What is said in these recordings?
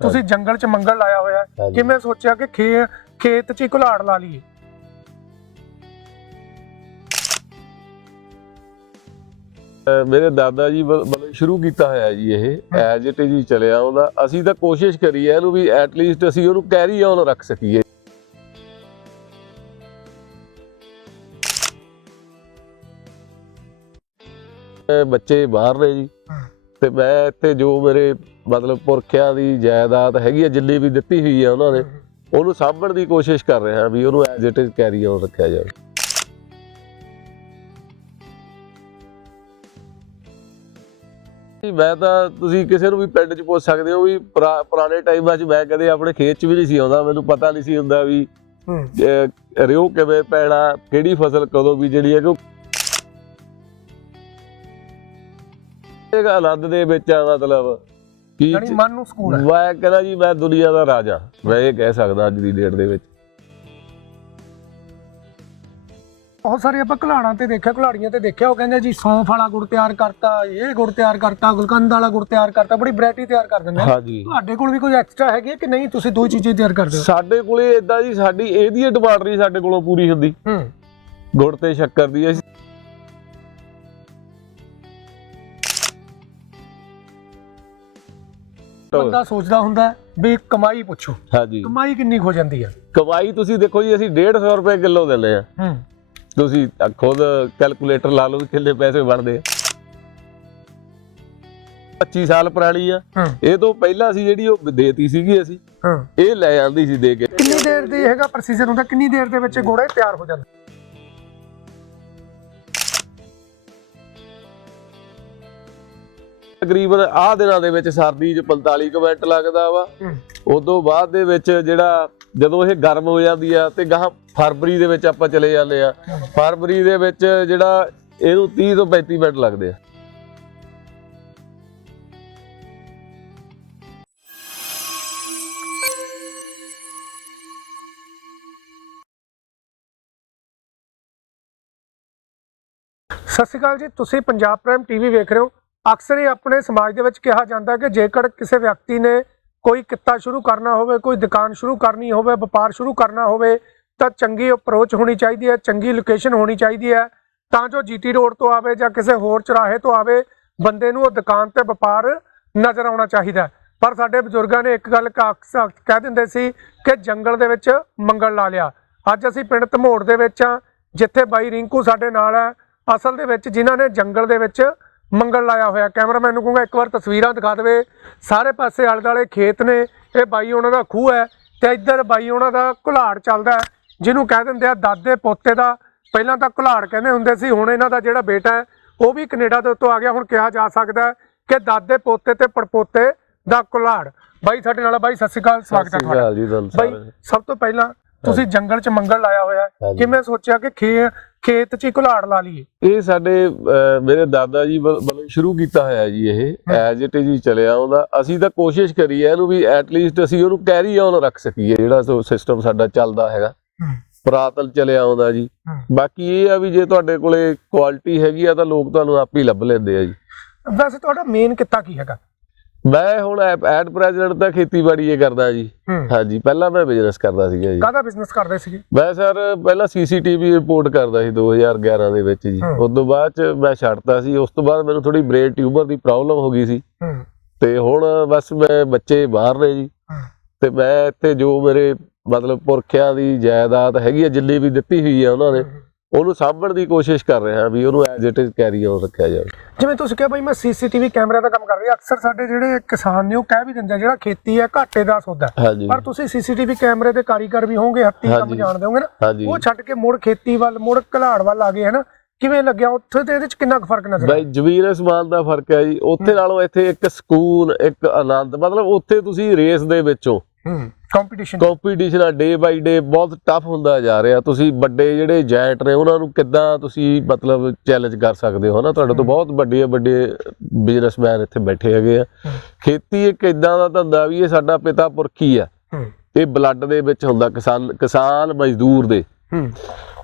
ਤੁਸੀਂ ਜੰਗਲ 'ਚ ਮੰਗਲ ਲਾਇਆ ਹੋਇਆ ਹੈ। ਹਾਂਜੀ। ਕਿਵੇਂ ਸੋਚਿਆ ਕਿ ਖੇ ਖੇਤ 'ਚ ਹੀ ਘੁਲਾੜ ਲਾ ਲਈਏ ਅਹ ਮੇਰੇ ਦਾਦਾ ਜੀ ਵੱਲੋਂ ਸ਼ੁਰੂ ਕੀਤਾ ਹੋਇਆ ਜੀ ਇਹ ਐਜ ਇਟ ਜੀ ਚੱਲਿਆ ਆਉਂਦਾ ਅਸੀਂ ਤਾਂ ਕੋਸ਼ਿਸ਼ ਕਰੀ ਹੈ ਇਹਨੂੰ ਵੀ ਐਟ ਲੀਸਟ ਅਸੀਂ ਉਹਨੂੰ ਕੈਰੀ ਆਨ ਰੱਖ ਸਕੀਏ ਅਹ ਬੱਚੇ ਬਾਹਰ ਨੇ ਜੀ ਹਾਂ। ਤੇ ਮੈਂ ਇੱਥੇ ਜੋ ਮੇਰੇ ਮਤਲਬ ਪੁਰਖਿਆਂ ਦੀ ਜਾਇਦਾਦ ਹੈਗੀ ਹੈ ਜਿੰਨੀ ਵੀ ਦਿੱਤੀ ਹੋਈ ਹੈ ਉਹਨਾਂ ਨੇ ਉਹਨੂੰ ਸਾਂਭਣ ਦੀ ਕੋਸ਼ਿਸ਼ ਕਰ ਰਹੇ ਵੀ ਉਹਨੂੰ as it is carry on ਰੱਖਿਆ ਜਾਵੇ। ਜੀ, ਮੈਂ ਤਾਂ ਤੁਸੀਂ ਕਿਸੇ ਨੂੰ ਵੀ ਪਿੰਡ 'ਚ ਪੁੱਛ ਸਕਦੇ ਹੋ ਵੀ ਪੁਰਾ- ਪੁਰਾਣੇ ਟਾਈਮਾਂ 'ਚ ਮੈਂ ਕਦੇ ਆਪਣੇ ਖੇਤ 'ਚ ਵੀ ਨਹੀਂ ਸੀ ਆਉਂਦਾ ਮੈਨੂੰ ਪਤਾ ਨਹੀਂ ਸੀ ਹੁੰਦਾ ਵੀ ਰਿਓ ਕਿਵੇਂ ਪੈਣਾ ਕਿਹੜੀ ਫਸਲ ਕਦੋਂ ਬੀਜਣੀ ਹੈ ਕਿ ਇਹ ਆਨੰਦ ਦੇ ਵਿੱਚ ਆ ਮਤਲਬ। ਕੀ ਯਾਨੀ ਮਨ ਨੂੰ ਸਕੂਨ ਹੈ ਮੈਂ ਕਹਿੰਦਾ ਜੀ ਮੈਂ ਦੁਨੀਆ ਦਾ ਰਾਜਾ। ਮੈਂ ਇਹ ਕਹਿ ਸਕਦਾ ਅੱਜ ਦੀ ਡੇਟ ਦੇ ਵਿੱਚ। ਬਹੁਤ ਸਾਰੇ ਆਪਾਂ ਘੁਲਾੜਾਂ ਤੇ ਦੇਖਿਆ ਘੁਲਾੜੀਆਂ ਤੇ ਦੇਖਿਆ ਉਹ ਕਹਿੰਦੇ ਜੀ ਸੌਂਫ ਵਾਲਾ ਗੁੜ ਤਿਆਰ ਕਰਤਾ ਇਹ ਗੁੜ ਤਿਆਰ ਕਰਤਾ ਗੁਲਕੰਦ ਵਾਲਾ ਗੁੜ ਤਿਆਰ ਕਰਤਾ ਬੜੀ ਵੈਰਾਈਟੀ ਤਿਆਰ ਕਰ ਦਿੰਦੇ ਹਾਂਜੀ। ਤੁਹਾਡੇ ਕੋਲ ਵੀ ਕੋਈ ਐਕਸਟਰਾ ਹੈਗੀ ਕਿ ਨਹੀਂ? ਤੁਸੀਂ ਦੋ ਚੀਜ਼ਾਂ ਤਿਆਰ ਕਰਦੇ ਹੋ? ਸਾਡੇ ਕੋਲੇ ਇਦਾਂ ਜੀ ਸਾਡੀ ਇਹਦੀ ਡਿਮਾਂਡ ਨਹੀਂ ਸਾਡੇ ਕੋਲੋਂ ਪੂਰੀ ਹੁੰਦੀ। ਹੂੰ। ਗੁੜ ਤੇ ਸ਼ੱਕਰ ਦੀ। ਅਸੀਂ ਬੰਦਾ ਸੋਚਦਾ ਹੁੰਦਾ ਵੀ ਕਮਾਈ ਪੁੱਛੋ। ਹਾਂਜੀ। ਕਮਾਈ ਕਿੰਨੀ ਹੋ ਜਾਂਦੀ ਹੈ? ਕਮਾਈ ਤੁਸੀਂ ਦੇਖੋ ਜੀ ਅਸੀਂ 150 ਰੁਪਏ ਕਿਲੋ ਦਿੰਦੇ ਆ ਹੂੰ। ਤੁਸੀਂ ਖੁਦ ਕੈਲਕੂਲੇਟਰ ਲਾ ਲਓ ਕਿੰਨੇ ਪੈਸੇ ਬਣਦੇ ਆ। 25 ਸਾਲ ਪੁਰਾਣੀ ਆ। ਇਹ ਤੋਂ ਪਹਿਲਾਂ ਸੀ ਜਿਹੜੀ ਉਹ ਦੇਤੀ ਸੀਗੀ ਅਸੀਂ। ਹਾਂ। ਇਹ ਲੈ ਜਾਂਦੀ ਸੀ ਦੇ ਕੇ। ਕਿੰਨੀ ਦੇਰ ਦੀ ਹੈਗਾ ਪ੍ਰੋਸੀਜਰ ਹੁੰਦਾ? ਕਿੰਨੀ ਦੇਰ ਦੇ ਵਿੱਚ ਗੋੜਾ ਤਿਆਰ ਹੋ ਜਾਂਦਾ? ਤਕਰੀਬਨ ਆਹ ਦਿਨਾਂ ਦੇ ਵਿੱਚ ਸਰਦੀ 'ਚ 45 ਕੁ ਮਿੰਟ ਲੱਗਦਾ ਵਾ। ਉਦੋਂ ਬਾਅਦ ਦੇ ਵਿੱਚ ਜਿਹੜਾ ਜਦੋਂ ਇਹ ਗਰਮ ਹੋ ਜਾਂਦੀ ਆ ਤੇ ਗਾਹ ਫਰਵਰੀ ਦੇ ਵਿੱਚ ਆਪਾਂ ਚਲੇ ਜਾਂਦੇ ਆ। ਫਰਵਰੀ ਦੇ ਵਿੱਚ ਜਿਹੜਾ ਇਹਨੂੰ 30 ਤੋਂ 35 ਮਿੰਟ ਲੱਗਦੇ ਆ। ਸਤਿ ਸ਼੍ਰੀ ਅਕਾਲ ਜੀ ਤੁਸੀਂ ਪੰਜਾਬ ਪ੍ਰਾਈਮ ਟੀਵੀ ਵੇਖ ਰਹੇ ਹੋ। ਅਕਸਰ ਹੀ ਆਪਣੇ ਸਮਾਜ ਦੇ ਵਿੱਚ ਕਿਹਾ ਜਾਂਦਾ ਕਿ ਜੇਕਰ ਕਿਸੇ ਵਿਅਕਤੀ ਨੇ ਕੋਈ ਕਿੱਤਾ ਸ਼ੁਰੂ ਕਰਨਾ ਹੋਵੇ, ਕੋਈ ਦੁਕਾਨ ਸ਼ੁਰੂ ਕਰਨੀ ਹੋਵੇ, ਵਪਾਰ ਸ਼ੁਰੂ ਕਰਨਾ ਹੋਵੇ, ਤਾਂ ਚੰਗੀ ਅਪਰੋਚ ਹੋਣੀ ਚਾਹੀਦੀ ਹੈ, ਚੰਗੀ ਲੋਕੇਸ਼ਨ ਹੋਣੀ ਚਾਹੀਦੀ ਹੈ। ਤਾਂ ਜੋ ਜੀਟੀ ਰੋਡ ਤੋਂ ਆਵੇ ਜਾਂ ਕਿਸੇ ਹੋਰ ਚੁਰਾਹੇ ਤੋਂ ਆਵੇ, ਬੰਦੇ ਨੂੰ ਉਹ ਦੁਕਾਨ ਤੇ ਵਪਾਰ ਨਜ਼ਰ ਆਉਣਾ ਚਾਹੀਦਾ ਪਰ ਸਾਡੇ ਬਜ਼ੁਰਗਾਂ ਨੇ ਇੱਕ ਗੱਲ ਕ- ਅਕਸਰ ਕਹਿ ਦਿੰਦੇ ਸੀ ਕਿ ਜੰਗਲ ਦੇ ਵਿੱਚ ਮੰਗਲ ਲਾ ਲਿਆ। ਅੱਜ ਅਸੀਂ ਪਿੰਡ ਧਮੋੜ ਦੇ ਵਿੱਚ ਆ ਜਿੱਥੇ ਬਾਈ ਰਿੰਕੂ ਸਾਡੇ ਨਾਲ ਹੈ। ਅਸਲ ਦੇ ਵਿੱਚ ਜਿਨ੍ਹਾਂ ਨੇ ਜੰਗਲ ਦੇ ਵਿੱਚ ਮੰਗਲ ਲਾਇਆ ਹੋਇਆ। ਕੈਮਰਾਮੈਨ ਨੂੰ ਕਹੂੰਗਾ ਇੱਕ ਵਾਰ ਤਸਵੀਰਾਂ ਦਿਖਾ ਦੇਵੇ। ਸਾਰੇ ਪਾਸੇ ਆਲੇ ਦੁਆਲੇ ਖੇਤ ਨੇ। ਇਹ ਬਾਈ ਉਹਨਾਂ ਦਾ ਖੂਹ ਹੈ ਤੇ ਇੱਧਰ ਬਾਈ ਉਹਨਾਂ ਦਾ ਘੁਲਾੜ ਚੱਲਦਾ ਹੈ ਜਿਹਨੂੰ ਕਹਿ ਦਿੰਦੇ ਆ ਦਾਦੇ ਪੋਤੇ ਦਾ। ਪਹਿਲਾਂ ਤਾਂ ਘੁਲਾੜ ਕਹਿੰਦੇ ਹੁੰਦੇ ਸੀ ਹੁਣ ਇਹਨਾਂ ਦਾ ਜਿਹੜਾ ਬੇਟਾ ਹੈ ਉਹ ਵੀ ਕੈਨੇਡਾ ਦੇ ਉੱਤੋਂ ਆ ਗਿਆ। ਹੁਣ ਕਿਹਾ ਜਾ ਸਕਦਾ ਹੈ ਕਿ ਦਾਦੇ ਪੋਤੇ ਤੇ ਪੜਪੋਤੇ ਦਾ ਘੁਲਾੜ ਬਾਈ ਸਾਡੇ ਨਾਲ। ਬਾਈ ਸਤਿ ਸ਼੍ਰੀ ਅਕਾਲ ਸਵਾਗਤ ਹੈ ਤੁਹਾਡਾ। ਬਾਈ। ਸਭ ਤੋਂ ਪਹਿਲਾਂ ਤੁਸੀਂ ਜੰਗਲ 'ਚ ਮੰਗਲ ਲਾਇਆ ਹੋਇਆ ਹੈ ਹਾਂਜੀ। ਕਿਵੇਂ ਸੋਚਿਆ ਕਿ ਖੇ ਖੇਤ 'ਚ ਹੀ ਘੁਲਾੜ ਲਾ ਲਈਏ। ਇਹ ਸਾਡੇ ਅਹ, ਮੇਰੇ ਦਾਦਾ ਜੀ ਵੱਲ- ਵੱਲੋਂ ਸ਼ੁਰੂ ਕੀਤਾ ਹੋਇਆ ਜੀ ਇਹ ਐਜ ਇਟ ਜੀ ਚੱਲਿਆ ਆਉਂਦਾ ਅਸੀਂ ਤਾਂ ਕੋਸ਼ਿਸ਼ ਕਰੀ ਹੈ ਇਹਨੂੰ ਵੀ ਐਟ ਲੀਸਟ ਅਸੀਂ ਉਹਨੂੰ ਕੈਰੀ ਆਨ ਰੱਖ ਸਕੀਏ ਜਿਹੜਾ ਸਿਸਟਮ ਸਾਡਾ ਚੱਲਦਾ ਹੈਗਾ। ਹੂੰ। ਪੁਰਾਤਨ ਚੱਲਿਆ ਆਉਂਦਾ ਜੀ। ਬਾਕੀ ਇਹ ਆ ਵੀ ਜੇ ਤੁਹਾਡੇ ਕੋਲੇ ਕੁਆਲਿਟੀ ਹੈਗੀ ਆ ਤਾਂ ਲੋਕ ਤੁਹਾਨੂੰ ਆਪ ਹੀ ਲੱਭ ਲੈਂਦੇ ਆ ਜੀ। ਵੈਸੇ ਤੁਹਾਡਾ ਮੇਨ ਕਿੱਤਾ ਕੀ ਹੈਗਾ? ਮੈਂ ਹੁਣ ਐਟ ਪ੍ਰੈਜ਼ੀਡੈਂਟ ਤਾਂ ਖੇਤੀਬਾੜੀ ਇਹ ਕਰਦਾ ਜੀ। ਹਾਂਜੀ ਪਹਿਲਾਂ ਮੈਂ ਬਿਜ਼ਨਸ ਕਰਦਾ ਸੀਗਾ ਜੀ। ਕਾਹਦਾ ਬਿਜ਼ਨਸ ਕਰਦੇ ਸੀਗੇ? ਮੈਂ ਸਰ ਪਹਿਲਾਂ ਸੀਸੀਟੀਵੀ ਰਿਪੋਰਟ ਕਰਦਾ ਸੀ 2011 ਦੇ ਵਿੱਚ ਜੀ। ਉਸ ਤੋਂ ਬਾਅਦ ਚ ਮੈਂ ਛੱਡਤਾ ਸੀ। ਉਸ ਤੋਂ ਬਾਅਦ ਮੈਨੂੰ ਥੋੜੀ ਬ੍ਰੇਨ ਟਿਊਮਰ ਦੀ ਪ੍ਰੋਬਲਮ ਹੋ ਗਈ ਸੀ। ਤੇ ਹੁਣ ਬਸ ਮੈਂ ਬੱਚੇ ਬਾਹਰ ਨੇ ਜੀ। ਤੇ ਮੈਂ ਇੱਥੇ ਜੋ ਮੇਰੇ ਮਤਲਬ ਪੁਰਖਿਆਂ ਦੀ ਜਾਇਦਾਦ ਹੈਗੀ ਹੈ ਜਿੰਨੀ ਵੀ ਦਿੱਤੀ ਹੋਈ ਹੈ ਉਹਨਾਂ ਨੇ ਉਹਨੂੰ ਸਾਂਭਣ ਦੀ ਕੋਸ਼ਿਸ਼ ਕਰ ਰਿਹਾ ਵੀ ਉਹਨੂੰ as it is carry on ਰੱਖਿਆ ਜਾਵੇ। ਜਿਵੇਂ ਤੁਸੀਂ ਕਿਹਾ ਬਈ ਮੈਂ ਸੀਸੀਟੀਵੀ ਕੈਮਰਾ ਦਾ ਕੰਮ ਕਰ ਰਿਹਾ ਅਕਸਰ ਸਾਡੇ ਜਿਹੜੇ ਕਿਸਾਨ ਨੇ ਉਹ ਕਹਿ ਵੀ ਦਿੰਦੇ ਆ ਜਿਹੜਾ ਖੇਤੀ ਹੈ ਘਾਟੇ ਦਾ ਸੌਦਾ। ਹੈ। ਪਰ ਤੁਸੀਂ ਸੀਸੀਟੀਵੀ ਕੈਮਰੇ ਦੇ ਕਾਰੀਗਰ ਵੀ ਹੋਵੋਗੇ ਹੱਥੀ ਕੰਮ। ਜਾਣਦੇ ਹੋਵੋਗੇ ਨਾ ਉਹ ਛੱਡ ਕੇ ਮੁੜ ਖੇਤੀ ਵੱਲ ਮੁੜ ਘਲਾੜ ਵੱਲ ਆ ਗਏ ਹੈ ਨਾ ਕਿਵੇਂ ਲੱਗਿਆ? ਉੱਥੇ ਤੇ ਇਹਦੇ ਚ ਕਿੰਨਾ ਕੁ ਫ਼ਰਕ ਨਜ਼ਰ ਬਾਈ ਆਇਆ ਜ਼ਮੀਨ ਅਸਮਾਨ ਦਾ ਫ਼ਰਕ ਹੈ ਜੀ। ਉੱਥੇ ਹੂੰ। ਨਾਲੋਂ ਇੱਥੇ ਇੱਕ ਸਕੂਨ ਇੱਕ ਆਨੰਦ ਮਤਲਬ ਉੱਥੇ ਤੁਸੀਂ ਰੇਸ ਦੇ ਵਿੱਚੋਂ ਹੂੰ। ਕੰਪੀਟੀਸ਼ਨ ਕੰਪੀਟੀਸ਼ਨ ਆ ਡੇ ਬਾਈ ਡੇ ਬਹੁਤ ਟਫ ਹੁੰਦਾ ਜਾ ਰਿਹਾ। ਤੁਸੀਂ ਵੱਡੇ ਜਿਹੜੇ ਜਾਇੰਟ ਨੇ ਉਹਨਾਂ ਨੂੰ ਕਿੱਦਾਂ ਤੁਸੀਂ ਮਤਲਬ ਚੈਲੰਜ ਕਰ ਸਕਦੇ ਹੋ? ਹਨਾ ਤੁਹਾਡੇ ਤੋਂ। ਬਹੁਤ ਵੱਡੇ ਵੱਡੇ ਬਿਜ਼ਨਸਮੈਨ ਇੱਥੇ ਬੈਠੇ ਹੈਗੇ ਆ। ਖੇਤੀ ਇੱਕ ਇਦਾਂ ਦਾ ਧੰਦਾ ਵੀ ਇਹ ਸਾਡਾ ਪਿਤਾ ਪੁਰਖੀ ਆ। ਇਹ ਬਲੱਡ ਦੇ ਵਿੱਚ ਹੁੰਦਾ ਕਿਸਾਨ ਕਿਸਾਨ ਮਜ਼ਦੂਰ ਦੇ।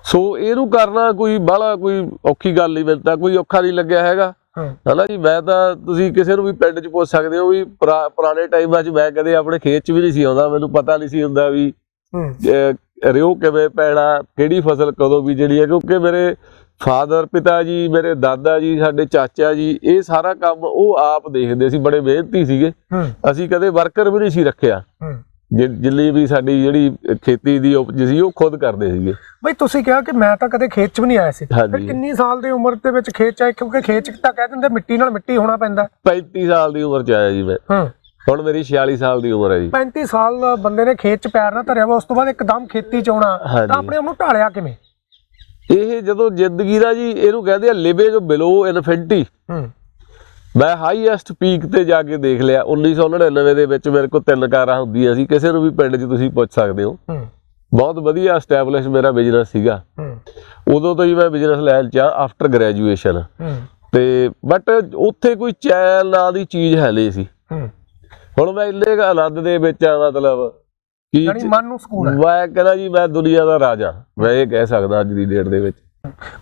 ਸੋ ਇਹਨੂੰ ਕਰਨਾ ਕੋਈ ਬਾਹਲਾ ਕੋਈ ਔਖੀ ਗੱਲ ਨਹੀਂ ਤਾਂ ਕੋਈ ਔਖਾ ਨਹੀਂ ਲੱਗਿਆ ਹੈਗਾ। ਹੂੰ। ਹਨਾ ਜੀ ਮੈਂ ਤਾਂ ਤੁਸੀਂ ਕਿਸੇ ਨੂੰ ਵੀ ਪਿੰਡ 'ਚ ਪੁੱਛ ਸਕਦੇ ਹੋ ਵੀ ਪੁਰਾ- ਪੁਰਾਣੇ ਟਾਈਮਾਂ 'ਚ ਮੈਂ ਕਦੇ ਆਪਣੇ ਖੇਤ 'ਚ ਵੀ ਨਹੀਂ ਸੀ ਆਉਂਦਾ ਮੈਨੂੰ ਪਤਾ ਨਹੀਂ ਸੀ ਹੁੰਦਾ ਵੀ ਰਿਓ ਕਿਵੇਂ ਪੈਣਾ ਕਿਹੜੀ ਫਸਲ ਕਦੋਂ ਬੀਜਣੀ ਹੈ ਕਿਉਂਕਿ ਮੇਰੇ ਫਾਦਰ ਪਿਤਾ ਜੀ ਮੇਰੇ ਦਾਦਾ ਜੀ ਸਾਡੇ ਚਾਚਾ ਜੀ ਇਹ ਸਾਰਾ ਕੰਮ ਉਹ ਆਪ ਦੇਖਦੇ ਸੀ ਬੜੇ ਮਿਹਨਤੀ ਸੀਗੇ। ਅਸੀਂ ਕਦੇ ਵਰਕਰ ਵੀ ਨਹੀਂ ਸੀ ਰੱਖਿਆ। ਹੂੰ ਜਿ- ਜਿੰਨੀ ਵੀ ਸਾਡੀ ਜਿਹੜੀ ਖੇਤੀ ਦੀ ਉਪਜ ਸੀ ਉਹ ਖੁਦ ਕਰਦੇ ਸੀਗੇ। ਬਈ ਤੁਸੀਂ ਕਿਹਾ ਕਿ ਮੈਂ ਤਾਂ ਕਦੇ ਖੇਤ 'ਚ ਵੀ ਨਹੀਂ ਆਇਆ ਸੀ। ਫਿਰ ਕਿੰਨੀ ਸਾਲ ਦੀ ਉਮਰ ਦੇ ਵਿੱਚ ਖੇਤ 'ਚ ਆਏ? ਕਿਉਂਕਿ ਖੇਤ 'ਚ ਤਾਂ ਕਹਿ ਦਿੰਦੇ ਮਿੱਟੀ ਨਾਲ ਮਿੱਟੀ ਹੋਣਾ ਪੈਂਦਾ। 35 ਸਾਲ ਦੀ ਉਮਰ 'ਚ ਆਇਆ ਜੀ ਮੈਂ। ਹੂੰ। ਹੁਣ ਮੇਰੀ 46 ਸਾਲ ਦੀ ਉਮਰ ਹੈ ਜੀ। 35 ਸਾਲ ਬੰਦੇ ਨੇ ਖੇਤ 'ਚ ਪੈਰ ਨਾ ਧਰਿਆ ਵਾ ਉਸ ਤੋਂ ਬਾਅਦ ਇੱਕਦਮ ਖੇਤੀ 'ਚ ਆਉਣਾ। ਤਾਂ ਆਪਣੇ ਆਪ ਨੂੰ ਢਾਲਿਆ ਕਿਵੇਂ? ਇਹ ਜਦੋਂ ਜ਼ਿੰਦਗੀ ਦਾ ਜੀ ਇਹਨੂੰ ਕਹਿੰਦੇ ਆ ਲਿਵਿੰਗ ਬਿਲੋ ਇਨਫਿਨਿਟੀ ਹੂੰ। ਮੈਂ ਹਾਈਐਸਟ ਪੀਕ ਤੇ ਜਾ ਕੇ ਦੇਖ ਲਿਆ 1999 ਦੇ ਵਿੱਚ ਮੇਰੇ ਕੋਲ ਤਿੰਨ ਕਾਰਾਂ ਹੁੰਦੀਆਂ ਸੀ ਕਿਸੇ ਨੂੰ ਵੀ ਪਿੰਡ 'ਚ ਤੁਸੀਂ ਪੁੱਛ ਸਕਦੇ ਹੋ। ਬਹੁਤ ਵਧੀਆ ਐਸਟੈਬਲਿਸ਼ ਮੇਰਾ ਬਿਜ਼ਨਸ ਸੀਗਾ। ਉਦੋਂ ਤੋਂ ਹੀ ਮੈਂ ਬਿਜ਼ਨਸ ਲਾਈਨ 'ਚ ਆ ਆਫਟਰ ਗ੍ਰੈਜੂਏਸ਼ਨ ਤੇ ਬਟ ਉੱਥੇ ਕੋਈ ਚੈਨ ਨਾਂ ਦੀ ਚੀਜ਼ ਹੈ ਨਹੀਂ ਸੀ। ਹੁਣ ਮੈਂ ਇੰਨੇ ਆਨੰਦ ਦੇ ਵਿੱਚ ਆ ਮਤਲਬ ਕਿ ਯਾਨੀ ਮਨ ਨੂੰ ਸਕੂਨ ਹੈ। ਮੈਂ ਕਹਿੰਦਾ ਜੀ ਮੈਂ ਦੁਨੀਆ ਦਾ ਰਾਜਾ ਮੈਂ ਇਹ ਕਹਿ ਸਕਦਾ ਅੱਜ ਦੀ ਡੇਟ ਦੇ ਵਿੱਚ।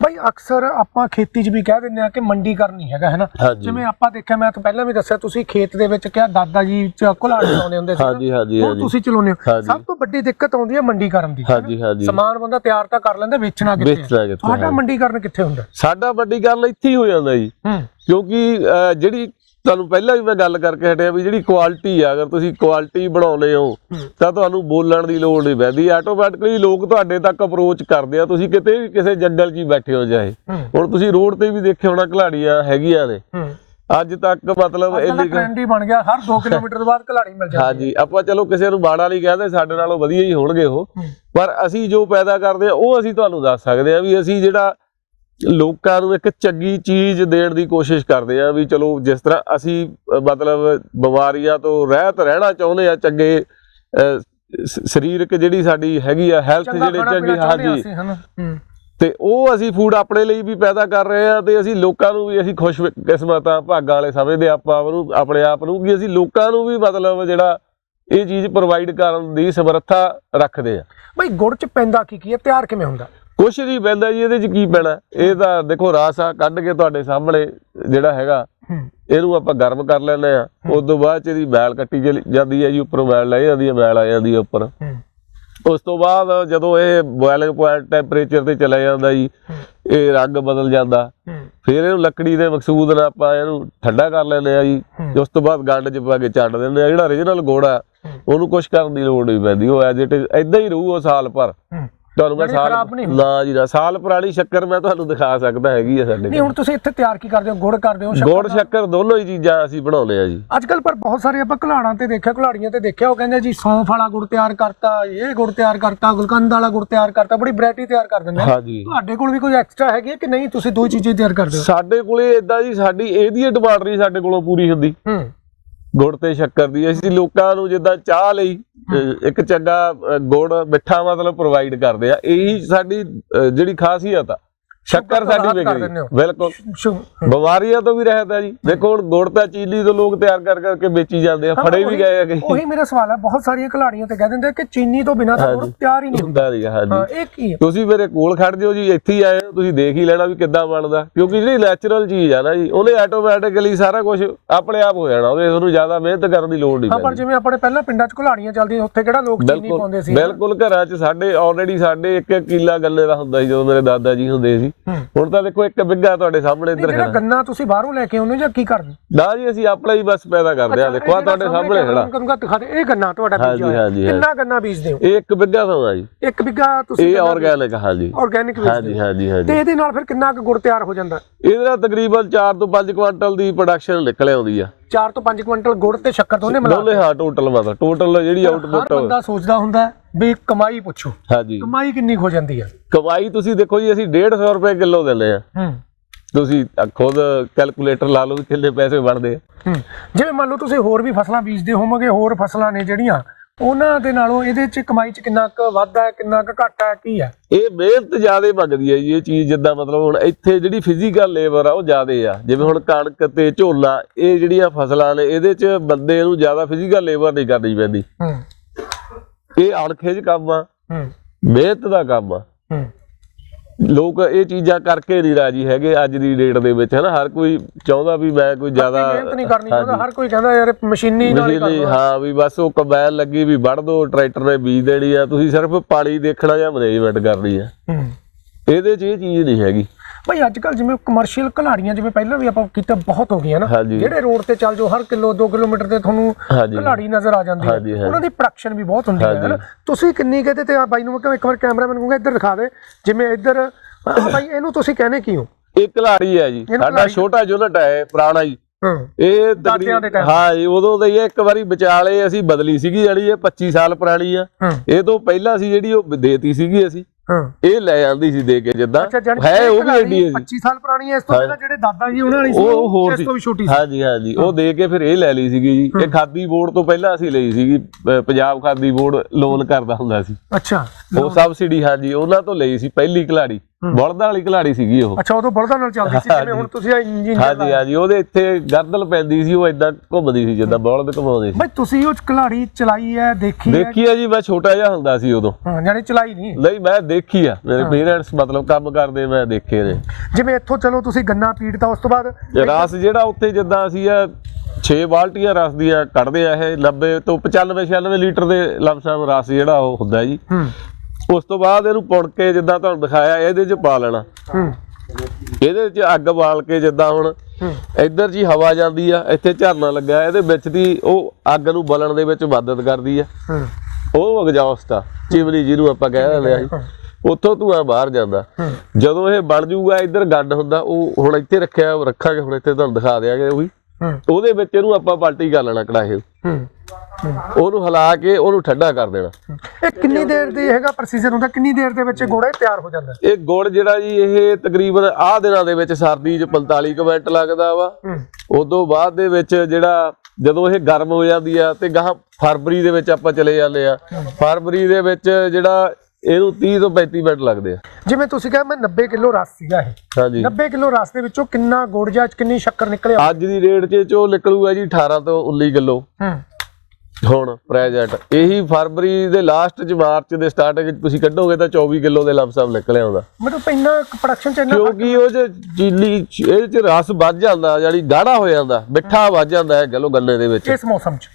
ਬਈ ਅਕਸਰ ਆਪਾਂ ਖੇਤੀ 'ਚ ਵੀ ਕਹਿ ਦਿੰਦੇ ਆ ਕਿ ਮੰਡੀ ਕਰਨੀ ਹੈਗਾ ਹੈ ਨਾ? ਹਾਂਜੀ। ਜਿਵੇਂ ਆਪਾਂ ਦੇਖਿਆ ਮੈਂ ਤਾਂ ਪਹਿਲਾਂ ਵੀ ਦੱਸਿਆ ਤੁਸੀਂ ਖੇਤ ਦੇ ਵਿੱਚ ਕਿਹਾ ਦਾਦਾ ਜੀ ਚ ਕੁਲਾੜੀ ਚਲਾਉਂਦੇ ਹੁੰਦੇ ਸੀ। ਹਾਂਜੀ ਹਾਂਜੀ ਹੁਣ ਹਾਂਜੀ। ਤੁਸੀਂ ਚਲਾਉਂਦੇ ਹੋ। ਸਭ ਤੋਂ ਵੱਡੀ ਦਿੱਕਤ ਆਉਂਦੀ ਹੈ ਮੰਡੀ ਕਰਨ ਦੀ ਹਾਂਜੀ ਹਾਂਜੀ। ਸਮਾਨ ਬੰਦਾ ਤਿਆਰ ਤਾਂ ਕਰ ਲੈਂਦਾ ਵੇਚਣਾ ਕਿੱਥੇ ਹੈ। ਮੰਡੀ ਕਰਨ ਕਿੱਥੇ ਹੁੰਦਾ? ਸਾਡਾ ਵੱਡੀ ਗੱਲ ਇੱਥੇ ਹੀ ਹੋ ਜਾਂਦਾ ਜੀ। ਕਿਉਂਕਿ ਜਿਹੜੀ ਤੁਹਾਨੂੰ ਪਹਿਲਾਂ ਵੀ ਮੈਂ ਗੱਲ ਕਰਕੇ ਹਟਿਆ ਵੀ ਜਿਹੜੀ ਕੁਆਲਿਟੀ ਆ ਅਗਰ ਤੁਸੀਂ ਕੁਆਲਿਟੀ ਬਣਾਉਨੇ ਹੋ। ਤਾਂ ਤੁਹਾਨੂੰ ਬੋਲਣ ਦੀ ਲੋੜ ਨਹੀਂ ਪੈਂਦੀ। ਆਟੋਮੈਟਿਕਲੀ ਲੋਕ ਤੁਹਾਡੇ ਤੱਕ ਅਪਰੋਚ ਕਰਦੇ ਆ। ਤੁਸੀਂ ਕਿਤੇ ਵੀ ਕਿਸੇ ਜੰਗਲ 'ਚ ਹੀ ਬੈਠੇ ਹੋ ਜਾਏ। ਹੁਣ ਤੁਸੀਂ ਰੋਡ ਤੇ ਵੀ ਦੇਖਿਆ ਹੋਣਾ ਘਲਾੜੀਆਂ ਹੈਗੀਆਂ ਨੇ। ਅੱਜ ਤੱਕ ਮਤਲਬ ਇੰਨੀ ਟ੍ਰੈਂਡ ਹੀ ਬਣ ਗਿਆ। ਹਰ 2 ਕਿਲੋਮੀਟਰ ਬਾਅਦ ਘਲਾੜੀ ਮਿਲ ਜਾਂਦੀ ਹਾਂਜੀ ਆਪਾਂ ਚਲੋ ਕਿਸੇ ਨੂੰ ਮਾੜਾ ਨਹੀਂ ਕਹਿੰਦੇ ਸਾਡੇ ਨਾਲੋਂ ਵਧੀਆ ਹੀ ਹੋਣਗੇ ਉਹ। ਪਰ ਅਸੀਂ ਜੋ ਪੈਦਾ ਕਰਦੇ ਆ ਉਹ ਅਸੀਂ ਤੁਹਾਨੂੰ ਦੱਸ ਸਕਦੇ ਆ ਵੀ ਅਸੀਂ ਜਿਹੜਾ ਲੋਕਾਂ ਨੂੰ ਇੱਕ ਚੰਗੀ ਚੀਜ਼ ਦੇਣ ਦੀ ਕੋਸ਼ਿਸ਼ ਕਰਦੇ ਆ ਵੀ ਚਲੋ ਜਿਸ ਤਰ੍ਹਾਂ ਅਸੀਂ ਮਤਲਬ ਬਿਮਾਰੀਆਂ ਤੋਂ ਰਹਿਤ ਰਹਿਣਾ ਚਾਹੁੰਦੇ ਆ ਚੰਗੇ ਸਰੀਰਕ ਜਿਹੜੀ ਸਾਡੀ ਹੈਗੀ ਆ ਹੈਲਥ ਜਿਹੜੇ ਚੰਗੀ ਹਾਂਜੀ। ਤੇ ਉਹ ਅਸੀਂ ਫੂਡ ਆਪਣੇ ਲਈ ਵੀ ਪੈਦਾ ਕਰ ਰਹੇ ਆ ਤੇ ਅਸੀਂ ਲੋਕਾਂ ਨੂੰ ਵੀ ਅਸੀਂ ਖੁਸ਼ ਕਿਸਮਤ ਆ ਭਾਗਾਂ ਵਾਲੇ ਸਮਝਦੇ ਆਪਾਂ ਨੂੰ ਆਪਣੇ ਆਪ ਨੂੰ ਕਿ ਅਸੀਂ ਲੋਕਾਂ ਨੂੰ ਵੀ ਮਤਲਬ ਜਿਹੜਾ ਇਹ ਚੀਜ਼ ਪ੍ਰੋਵਾਈਡ ਕਰਨ ਦੀ ਸਮਰੱਥਾ ਰੱਖਦੇ ਆ। ਬਈ ਗੁੜ ਚ ਪੈਂਦਾ ਕੀ ਕੀ ਹੈ ਤਿਆਰ ਕਿਵੇਂ ਹੁੰਦਾ? ਕੁਛ ਨਹੀਂ ਪੈਂਦਾ ਜੀ ਇਹਦੇ ਚ ਕੀ ਪੈਣਾ? ਇਹ ਤਾਂ ਦੇਖੋ ਰਾਸ ਆ ਕੱਢ ਕੇ ਤੁਹਾਡੇ ਸਾਹਮਣੇ ਜਿਹੜਾ ਹੈਗਾ ਇਹਨੂੰ ਆਪਾਂ ਗਰਮ ਕਰ ਲੈਂਦੇ ਆ ਉਸ ਤੋਂ ਬਾਅਦ ਚ ਇਹਦੀ ਮੈਲ ਕੱਟੀ ਜਾਂਦੀ ਹੈ ਜੀ ਉੱਪਰੋਂ ਮੈਲ ਲੈ ਜਾਂਦੀ ਹੈ ਮੈਲ ਆ ਜਾਂਦੀ ਹੈ ਉੱਪਰ। ਉਸ ਤੋਂ ਬਾਅਦ ਜਦੋਂ ਇਹ ਬੋਇਲਿੰਗ ਪੁਆਇੰਟ ਟੈਂਪਰੇਚਰ ਤੇ ਚਲਾ ਜਾਂਦਾ ਜੀ। ਇਹ ਰੰਗ ਬਦਲ ਜਾਂਦਾ। ਫਿਰ ਇਹਨੂੰ ਲੱਕੜੀ ਦੇ ਮਕਸੂਦ ਨਾਲ ਆਪਾਂ ਇਹਨੂੰ ਠੰਡਾ ਕਰ ਲੈਂਦੇ ਆ ਜੀ। ਉਸ ਤੋਂ ਬਾਅਦ ਗੰਡ 'ਚ ਪਾ ਕੇ ਛੱਡ ਦਿੰਦੇ ਆ ਜਿਹੜਾ origignal ਗੁੜ। ਉਹਨੂੰ ਕੁਝ ਕਰਨ ਦੀ ਲੋੜ ਨਹੀਂ ਪੈਂਦੀ। ਉਹ ਐਜ ਇਟ ਇਜ਼ ਇਦਾਂ ਹੀ ਰਹੂ ਉਹ ਸਾਲ ਭਰ। ਤੁਹਾਨੂੰ ਮੈਂ ਸਾਲ ਖਰਾਬ ਨਹੀਂ ਨਾ ਜੀ ਨਾ ਸਾਲ ਪੁਰਾਣੀ ਸ਼ੱਕਰ ਮੈਂ ਤੁਹਾਨੂੰ ਦਿਖਾ ਸਕਦਾ ਹੈਗੀ ਆ ਸਾਡੇ ਨਹੀਂ ਕੋਲ। ਹੁਣ ਤੁਸੀਂ ਇੱਥੇ ਤਿਆਰ ਕੀ ਕਰਦੇ ਹੋ? ਗੁੜ ਕਰਦੇ ਹੋ ਸ਼ੱਕਰ ਗੁੜ? ਸ਼ੱਕਰ ਦੋਨੋਂ ਹੀ ਚੀਜ਼ਾਂ ਅਸੀਂ ਬਣਾਉਂਦੇ ਆ ਜੀ। ਅੱਜ ਕੱਲ ਪਰ ਬਹੁਤ ਸਾਰੇ ਆਪਾਂ ਘਲਾੜਾਂ ਤੇ ਦੇਖਿਆ ਘਲਾੜੀਆਂ ਤੇ ਦੇਖਿਆ ਉਹ ਕਹਿੰਦੇ ਜੀ ਸੌਂਫ ਵਾਲਾ ਗੁੜ ਤਿਆਰ ਕਰਤਾ ਇਹ ਗੁੜ ਤਿਆਰ ਕਰਤਾ ਗੁਲਕੰਦ ਵਾਲਾ ਗੁੜ ਤਿਆਰ ਕਰਤਾ ਬੜੀ ਵੈਰਾਈਟੀ ਤਿਆਰ ਕਰ ਦਿੰਦੇ ਆ। ਹਾਂਜੀ ਤੁਹਾਡੇ ਕੋਲ ਵੀ ਕੋਈ ਐਕਸਟਰਾ ਹੈਗੀ ਹੈ ਕਿ ਨਹੀਂ? ਤੁਸੀਂ ਦੋ ਚੀਜ਼ਾਂ ਹੀ ਤਿਆਰ ਕਰਦੇ ਹੋ? ਸਾਡੇ ਕੋਲੇ ਇਦਾਂ ਜੀ ਸਾਡੀ ਇਹਦੀ ਡਿਮਾਂਡ ਨਹੀਂ ਸਾਡੇ ਕੋਲੋਂ ਪੂਰੀ ਹੁੰਦੀ। ਹੂੰ। ਗੁੜ ਤੇ ਸ਼ੱਕਰ ਦੀ। ਅਸੀਂ ਲੋਕਾਂ ਨੂੰ ਜਿੱਦਾਂ ਚਾਹ ਲਈ ਇੱਕ ਚੰਗਾ ਗੁੜ ਮਿੱਠਾ ਮਤਲਬ ਪ੍ਰੋਵਾਈਡ ਕਰਦੇ ਆ। ਇਹੀ ਸਾਡੀ ਜਿਹੜੀ ਖਾਸੀਅਤ ਆ। ਸ਼ੱਕਰ ਸਾਡੀ ਰਾਹਤ ਕਰ ਵਿਕਰੀ ਦਿੰਦੇ ਹੋ। ਬਿਲਕੁਲ। ਬਿਮਾਰੀਆਂ ਤੋਂ ਵੀ ਰਹਿਤ ਆ ਜੀ। ਦੇਖੋ ਹੁਣ ਗੁੜ ਤਾਂ ਚੀਨੀ ਤੋਂ ਲੋਕ ਤਿਆਰ ਕਰ ਕਰਕੇ ਵੇਚੀ ਜਾਂਦੇ ਆ ਹਾਂ, ਫੜੇ ਵੀ ਗਏ ਆ ਕਈ। ਉਹੀ ਮੇਰਾ ਸਵਾਲ ਹੈ ਬਹੁਤ ਸਾਰੀਆਂ ਘਲਾੜੀਆਂ ਤੇ ਕਹਿ ਦਿੰਦੇ ਕਿ ਚੀਨੀ ਤੋਂ ਬਿਨਾਂ ਤਾਂ ਗੁੜ। ਤਿਆਰ ਹੀ ਨਹੀਂ ਹੁੰਦਾ। ਹਾਂ ਹਾਂਜੀ। ਇਹ ਕੀ ਹੈ ਤੁਸੀਂ ਮੇਰੇ ਕੋਲ ਖੜ ਜਿਓ ਜੀ ਇੱਥੇ ਹੀ ਆਏ ਹੋ ਤੁਸੀਂ ਦੇਖ ਹੀ ਲੈਣਾ ਵੀ ਕਿੱਦਾਂ ਬਣਦਾ। ਕਿਉਂਕਿ ਜਿਹੜੀ ਨੈਚੁਰਲ ਚੀਜ਼ ਆ ਨਾ ਜੀ ਉਹਨੇ ਆਟੋਮੈਟਿਕਲੀ ਸਾਰਾ ਕੁਝ ਆਪਣੇ ਆਪ ਹੋ ਜਾਣਾ ਉਹਦੇ ਉਹਨੂੰ ਜ਼ਿਆਦਾ ਮਿਹਨਤ ਕਰਨ ਦੀ ਲੋੜ ਨਹੀਂ ਹਾਂ ਪਰ ਜਿਵੇਂ ਆਪਣੇ ਪਹਿਲਾਂ ਪਿੰਡਾਂ 'ਚ ਘਲਾੜੀਆਂ ਚੱਲਦੀਆਂ ਉੱਥੇ ਕਿਹੜਾ ਲੋਕ ਚੀਨੀ ਪਾਉਂਦੇ ਸੀ ਬਿਲਕੁਲ ਘਰਾਂ 'ਚ ਸਾਡੇ ਆਲਰੇਡੀ ਸਾਡੇ ਇੱਕ ਕਿੱਲਾ ਗੰਨੇ ਦਾ ਹੁੰਦਾ ਸੀ ਜਦੋਂ ਮੇਰੇ ਦਾਦਾ ਜੀ ਹੁੰਦੇ ਸੀ। ਹੂੰ। ਹੁਣ ਤਾਂ ਦੇਖੋ ਇੱਕ ਬਿੱਗਾ ਤੁਹਾਡੇ ਸਾਹਮਣੇ ਇੱਧਰ ਜਿਹੜਾ ਖੜਾ। ਗੰਨਾ ਤੁਸੀਂ ਬਾਹਰੋਂ ਲੈ ਕੇ ਆਉਂਦੇ ਹੋ ਜਾਂ ਕੀ ਕਰਦੇ ਹੋ? ਨਾ ਜੀ ਅਸੀਂ ਆਪਣਾ ਹੀ ਬਸ ਪੈਦਾ ਕਰਦੇ ਆ ਦੇਖੋ ਆ ਤੁਹਾਡੇ ਸਾਹਮਣੇ ਖੜਾ। ਕਰੂੰਗਾ ਦਿਖਾ ਦੇ। ਇਹ ਗੰਨਾ ਤੁਹਾਡਾ ਬੀਜਿਆ ਹੋਇਆ। ਕਿੰਨਾ ਗੰਨਾ ਬੀਜਦੇ ਹੋ? ਇਹ ਇੱਕ ਬਿੱਗਾ ਆ ਜੀ। ਇੱਕ ਬਿੱਗਾ ਤੁਸੀਂ ਇਹ ਆਰਗੈਨਿਕ ਹਾਂਜੀ। ਆਰਗੈਨਿਕ ਬੀਜਦੇ ਹਾਂਜੀ ਹੋ। ਹਾਂਜੀ ਹਾਂਜੀ। ਤੇ ਇਹਦੇ ਨਾਲ ਫਿਰ ਕਿੰਨਾ ਕੁ ਗੁੜ ਤਿਆਰ ਹੋ ਜਾਂਦਾ? ਇਹਦੇ ਨਾਲ ਤਕਰੀਬਨ 4 ਤੋਂ 5 ਕੁਆਂਟਲ ਦੀ ਪ੍ਰੋਡਕਸ਼ਨ ਨਿਕਲ ਆਉਂਦੀ ਆ। 4 ਤੋਂ 5 ਕੁਇੰਟਲ ਗੁੜ ਤੇ ਸ਼ੱਕਰ ਦੋਨੇ ਮਿਲਾ ਦੋਨੇ ਹਾਂ? ਟੋਟਲ ਮਤਲਬ ਟੋਟਲ ਜਿਹੜੀ ਆਊਟਪੁੱਟ ਬੰਦਾ ਸੋਚਦਾ ਹੁੰਦਾ ਹੈ ਵੀ ਕਮਾਈ ਪੁੱਛੋ। ਹਾਂਜੀ। ਕਮਾਈ ਕਿੰਨੀ ਹੋ ਜਾਂਦੀ ਹੈ ਕਮਾਈ ਤੁਸੀਂ ਦੇਖੋ ਜੀ ਅਸੀਂ 150 ਰੁਪਏ ਕਿਲੋ ਦਿੰਦੇ ਆ। ਹੂੰ। ਤੁਸੀਂ ਖੁਦ ਕੈਲਕੂਲੇਟਰ ਲਾ ਲਓ ਕਿੰਨੇ ਪੈਸੇ ਬਣਦੇ ਆ। ਹੂੰ। ਜਿਵੇਂ ਮੰਨ ਲਓ ਤੁਸੀਂ ਹੋਰ ਵੀ ਫਸਲਾਂ ਬੀਜਦੇ ਹੋਵੋਗੇ ਹੋਰ ਫਸਲਾਂ ਨੇ ਜਿਹੜੀਆਂ ਉਹਨਾਂ ਦੇ ਨਾਲੋਂ ਇਹਦੇ 'ਚ ਕਮਾਈ 'ਚ ਕਿੰਨਾ ਕੁ ਵਾਧਾ ਹੈ ਕਿੰਨਾ ਕੁ ਘਾਟਾ ਹੈ ਕੀ ਹੈ ਇਹ ਮਿਹਨਤ ਜ਼ਿਆਦਾ ਮੰਗਦੀ ਹੈ ਜੀ ਇਹ ਚੀਜ਼ ਜਿੱਦਾਂ ਮਤਲਬ ਹੁਣ ਇੱਥੇ ਜਿਹੜੀ ਫਿਜ਼ੀਕਲ ਲੇਬਰ ਆ ਉਹ ਜ਼ਿਆਦਾ ਆ। ਜਿਵੇਂ ਹੁਣ ਕਣਕ ਤੇ ਝੋਨਾ ਇਹ ਜਿਹੜੀਆਂ ਫਸਲਾਂ ਨੇ ਇਹਦੇ 'ਚ ਬੰਦੇ ਨੂੰ ਜ਼ਿਆਦਾ ਫਿਜ਼ੀਕਲ ਲੇਬਰ ਨਹੀਂ ਕਰਨੀ ਪੈਂਦੀ। ਹੂੰ। ਇਹ ਅਣਖੇਜ ਕੰਮ ਆ। ਹੂੰ। ਮਿਹਨਤ ਦਾ ਕੰਮ ਆ। ਹੂੰ। ਲੋਕ ਇਹ ਚੀਜ਼ਾਂ ਕਰਕੇ ਨਹੀਂ ਰਾਜੀ ਹੈਗੇ ਅੱਜ ਦੀ ਡੇਟ ਦੇ ਵਿੱਚ ਹਨਾ? ਹਰ ਕੋਈ ਚਾਹੁੰਦਾ ਵੀ ਮੈਂ ਕੋਈ ਜ਼ਿਆਦਾ ਮਿਹਨਤ ਨਹੀਂ ਕਰਨੀ ਚਾਹੁੰਦਾ। ਹਰ ਕੋਈ ਕਹਿੰਦਾ ਯਾਰ ਮਸ਼ੀਨੀ ਨਾਲ ਹੀ ਵੀ ਬਸ ਉਹ ਕੰਬਾਈਨ ਲੱਗੀ ਵੀ ਵੜ ਦੋ ਟਰੈਕਟਰ ਨੇ ਬੀਜ ਦੇਣੀ ਆ। ਤੁਸੀਂ ਸਿਰਫ ਪਾਣੀ ਦੇਖਣਾ ਜਾਂ ਮੈਨੇਜਮੈਂਟ ਕਰਨੀ ਆ। ਇਹਦੇ 'ਚ ਇਹ ਚੀਜ਼ ਨਹੀਂ ਹੈਗੀ। ਭਾਈ ਅੱਜ ਕੱਲ ਜਿਵੇਂ ਕਮਰਸ਼ੀਅਲ ਘਲਾੜੀਆਂ ਜਿਵੇਂ ਪਹਿਲਾਂ ਵੀ ਆਪਾਂ ਕੀਤਾ ਬਹੁਤ ਹੋ ਗਈਆਂ ਨਾ। ਜਿਹੜੇ ਰੋਡ ਤੇ ਚੱਲ ਜਾਓ ਹਰ ਕਿਲੋ 2 ਕਿਲੋਮੀਟਰ ਤੇ ਤੁਹਾਨੂੰ ਘਲਾੜੀ ਨਜ਼ਰ ਆ ਜਾਂਦੀ ਹੈ। ਉਹਨਾਂ ਦੀ ਪ੍ਰੋਡਕਸ਼ਨ ਵੀ ਬਹੁਤ ਹੁੰਦੀ ਹੈ। ਹਨਾ ਤੁਸੀਂ ਕਿੰਨੀ ਕਹਿੰਦੇ ਤੇ ਆ ਬਾਈ ਨੂੰ ਇੱਕ ਵਾਰ ਕੈਮਰਾਮੈਨ ਕਹੂੰਗਾ ਇੱਧਰ ਦਿਖਾ ਦੇ। ਜਿਵੇਂ ਇੱਧਰ ਆਹ ਬਾਈ ਇਹਨੂੰ ਤੁਸੀਂ ਕਹਿੰਦੇ ਕੀ ਹੋ? ਇਹ ਘਲਾੜੀ ਹੈ ਜੀ। ਸਾਡਾ ਛੋਟਾ ਯੂਨਿਟ ਹੈ ਪੁਰਾਣਾ ਹੀ ਹਾਂ। ਇਹ time। ਹਾਂ ਜੀ ਉਦੋਂ ਦਾ ਹੀ ਇਹ ਇੱਕ ਵਾਰੀ ਵਿਚਾਲੇ ਅਸੀਂ ਬਦਲੀ ਸੀਗੀ ਜਿਹੜੀ ਇਹ 25 ਸਾਲ ਪੁਰਾਣੀ ਆ। ਇਹ ਤੋਂ ਪਹਿਲਾਂ ਸੀ ਜਿਹੜੀ ਉਹ ਦੇਤੀ ਸੀਗੀ ਅਸੀਂ। ਇਹ ਲੈ ਜਾਂਦੀ ਸੀ ਦੇ ਕੇ ਜਿੱਦਾਂ। ਹੈ ਉਹ ਵੀ ਐਡੀ ਹੈ ਜੀ। 25 ਸਾਲ ਪੁਰਾਣੀ ਹੈ ਇਸ ਤੋਂ ਪਹਿਲਾਂ ਜਿਹੜੇ ਦਾਦਾ ਜੀ ਉਹਨਾਂ ਵਾਲੀ ਸੀ ਇਸ ਤੋਂ ਵੀ ਛੋਟੀ ਸੀ। ਹਾਂਜੀ ਹਾਂਜੀ। ਉਹ ਦੇ ਕੇ ਫਿਰ ਇਹ ਲੈ ਲਈ ਸੀਗੀ ਜੀ। ਇਹ ਖਾਦੀ ਬੋਰਡ ਤੋਂ ਪਹਿਲਾਂ ਅਸੀਂ ਲਈ ਸੀਗੀ। ਪੰਜਾਬ ਖਾਦੀ ਬੋਰਡ ਲੋਨ ਕਰਦਾ ਹੁੰਦਾ ਸੀ। ਅੱਛਾ। ਉਹ ਸਬਸਿਡੀ ਹਾਂਜੀ ਉਹਨਾਂ ਤੋਂ ਲਈ ਸੀ ਪਹਿਲੀ ਘਲਾੜੀ ਬਲਦਾਂ ਵਾਲੀ ਘਲਾੜੀ ਸੀਗੀ ਉਹ। ਅੱਛਾ ਉਦੋਂ ਬਲਦਾਂ ਨਾਲ ਚੱਲਦੀ ਸੀ ਜਿਵੇਂ ਹੁਣ ਤੁਸੀਂ ਇੰਜੀਨ ਹਾਂਜੀ ਹਾਂਜੀ ਉਹਦੇ ਇੱਥੇ ਗਰਦਲ ਪੈਂਦੀ ਸੀ ਉਹ ਇਦਾਂ ਘੁੰਮਦੀ ਸੀ ਜਿੱਦਾਂ ਬਲਦ ਘੁਮਾਉਂਦੇ ਸੀ। ਬਈ ਤੁਸੀਂ ਉਹ ਘਲਾੜੀ ਚਲਾਈ ਹੈ ਦੇਖੀ ਹੈ? ਦੇਖੀ ਆ ਜੀ ਮੈਂ ਛੋਟਾ ਜਿਹਾ ਹੁੰਦਾ ਸੀ ਉਦੋਂ। ਹਾਂ ਜਾਨੀ ਚਲਾਈ ਨਹੀਂ। ਨਹੀਂ ਮੈਂ ਦੇਖੀ ਆ। ਮੇਰੇ ਪੇਰੈਂਟਸ ਮਤਲਬ ਕੰਮ ਕਰਦੇ ਮੈਂ ਦੇਖੇ ਨੇ। ਜਿਵੇਂ ਇੱਥੋਂ ਚਲੋ ਤੁਸੀਂ ਗੰਨਾ ਪੀੜਤਾ ਉਸ ਤੋਂ ਬਾਅਦ ਰਸ ਜਿਹੜਾ ਉੱਥੇ ਜਿੱਦਾਂ ਅਸੀਂ ਆ 6 ਬਾਲਟੀਆਂ ਰਸ ਦੀਆਂ ਕੱਢਦੇ ਆ ਇਹ 90 ਤੋਂ 95 96 ਲੀਟਰ ਦੇ ਲਮਸਮ ਰਸ ਜਿਹੜਾ ਉਹ ਹੁੰਦਾ ਹੈ ਜੀ। ਹੂੰ। ਉਸ ਤੋਂ ਬਾਅਦ ਇਹਨੂੰ ਪੁਣ ਕੇ ਜਿੱਦਾਂ ਤੁਹਾਨੂੰ ਦਿਖਾਇਆ ਇਹਦੇ 'ਚ ਪਾ ਲੈਣਾ। ਹੂੰ। ਇਹਦੇ 'ਚ ਅੱਗ ਬਾਲ ਕੇ ਜਿੱਦਾਂ ਹੁਣ ਇੱਧਰ ਜੀ ਹਵਾ ਜਾਂਦੀ ਆ ਇੱਥੇ ਝਰਨਾ ਲੱਗਾ ਇਹਦੇ ਵਿੱਚ ਦੀ ਉਹ ਅੱਗ ਨੂੰ ਬਲਣ ਦੇ ਵਿੱਚ ਮਦਦ ਕਰਦੀ ਆ। ਉਹ ਐਗਜ਼ੌਸਟ ਆ ਚਿਮਨੀ ਜਿਹਨੂੰ ਆਪਾਂ ਕਹਿ ਦਿੰਦੇ ਆ ਜੀ। ਉੱਥੋਂ ਧੂਆਂ ਬਾਹਰ ਜਾਂਦਾ। ਜਦੋਂ ਇਹ ਬਣ ਜਾਊਗਾ ਇੱਧਰ ਗੱਡ ਹੁੰਦਾ ਉਹ ਹੁਣ ਇੱਥੇ ਰੱਖਿਆ ਰੱਖਾਂਗੇ ਹੁਣ ਇੱਥੇ ਤੁਹਾਨੂੰ ਦਿਖਾ ਦਿਆਂਗੇ ਉਹ ਉਹਦੇ ਵਿੱਚ ਇਹਨੂੰ ਆਪਾਂ ਪਲਟੀ ਕਰ ਲੈਣਾ ਕੜਾਹੇ। ਹੂੰ ਉਹਨੂੰ ਹਿਲਾ ਕੇ ਉਹਨੂੰ ਠੰਡਾ ਕਰ ਦੇਣਾ। ਇਹ ਕਿੰਨੀ ਦੇਰ ਦੀ ਹੈਗਾ ਪ੍ਰੋਸੀਜਰ ਹੁੰਦਾ? ਕਿੰਨੀ ਦੇਰ ਦੇ ਵਿੱਚ ਗੋੜਾ ਤਿਆਰ ਹੋ ਜਾਂਦਾ? ਇਹ ਗੁੜ ਜਿਹੜਾ ਜੀ ਇਹ ਤਕਰੀਬਨ ਆਹ ਦਿਨਾਂ ਦੇ ਵਿੱਚ ਸਰਦੀ 'ਚ 45 ਕੁ ਮਿੰਟ ਲੱਗਦਾ ਵਾ। ਉਦੋਂ ਬਾਅਦ ਦੇ ਵਿੱਚ ਜਿਹੜਾ ਜਦੋਂ ਇਹ ਗਰਮ ਹੋ ਜਾਂਦੀ ਆ ਤੇ ਗਾਹ ਫਰਵਰੀ ਦੇ ਵਿੱਚ ਆਪਾਂ ਚਲੇ ਜਾਂਦੇ ਆ। ਫਰਵਰੀ ਦੇ ਵਿੱਚ ਜਿਹੜਾ ਇਹਨੂੰ 30 ਤੋਂ 35 ਮਿੰਟ ਲੱਗਦੇ ਆ। ਜਿਵੇਂ ਤੁਸੀਂ ਕਿਹਾ ਮੈਂ 90 ਕਿਲੋ ਰਸ ਸੀਗਾ ਇਹ। ਹਾਂਜੀ। 90 ਕਿਲੋ ਰਸ ਦੇ ਵਿੱਚੋਂ ਕਿੰਨਾ ਗੁੜ ਜਾਂ ਕਿੰਨੀ ਸ਼ੱਕਰ ਨਿਕਲਿਆ? ਅੱਜ ਦੀ ਰੇਟ 'ਚ ਚੋ ਨਿਕਲੂਗਾ ਜੀ 18 ਤੋਂ 19 ਕਿਲੋ। ਹੂੰ। ਹੁਣ ਪ੍ਰੈਜ਼ੈਂਟ ਇਹੀ ਫਰਵਰੀ ਦੇ ਲਾਸਟ 'ਚ ਮਾਰਚ ਦੇ ਸਟਾਰਟਿੰਗ 'ਚ ਤੁਸੀਂ ਕੱਢੋਗੇ ਤਾਂ 24 ਕਿਲੋ ਦੇ ਲਮਸਮ ਨਿਕਲ ਆਉਂਦਾ। ਮਤਲਬ ਇੰਨਾ ਪ੍ਰੋਡਕਸ਼ਨ ਚ ਇੰਨਾ ਕਿਉਂਕਿ ਉਹ ਚ ਚੀਲੀ ਇਹਦੇ ਚ ਰਸ ਵੱਧ ਜਾਂਦਾ ਜਿਹੜੀ ਗਾੜਾ ਹੋ ਜਾਂਦਾ ਮਿੱਠਾ ਵੱਧ ਜਾਂਦਾ ਹੈ ਗਲੋ ਗੰਨੇ ਦੇ ਵਿੱਚ। ਇਸ ਮੌਸਮ ਚ।